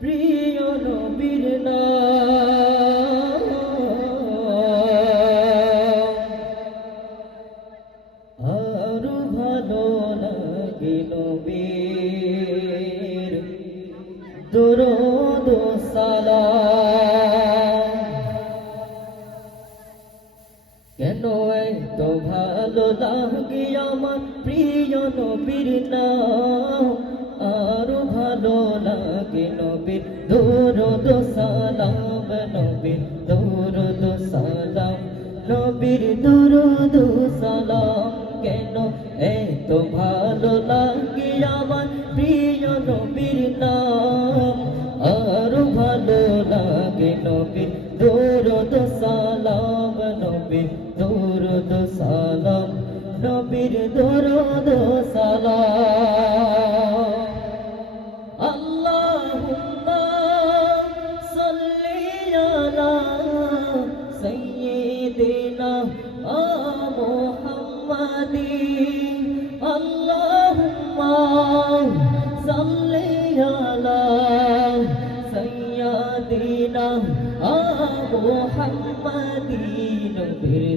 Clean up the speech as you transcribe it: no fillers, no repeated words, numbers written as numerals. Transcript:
প্রিয় নবীর নাম আরো ভালো লাগে নবীর দরুদ ও সালাম কেন এত ভালো লাগে আমার প্রিয় নবীর নাম আরো ভালো লাগে নবীর দরুদ ও সালাম নবীর দরুদ ও সালাম নবীর দরুদ ও সালাম কেন এত ভালো লাগে আমার প্রিয় নবীর নাম আরো ভালো লাগে নবীর দরুদ ও সালাম নবীর দরুদ ও সালাম নবীর দরুদ ও সালাম আল্লাহুম্মা সাল্লি আলা সাইয়্যিদিনা মুহাম্মাদিন আল্লাহুম্মা সাল্লি আলা সাইয়্যিদিনা মুহাম্মাদিন নবীর